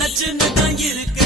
நச்சுன்னு தான் இருக்கு.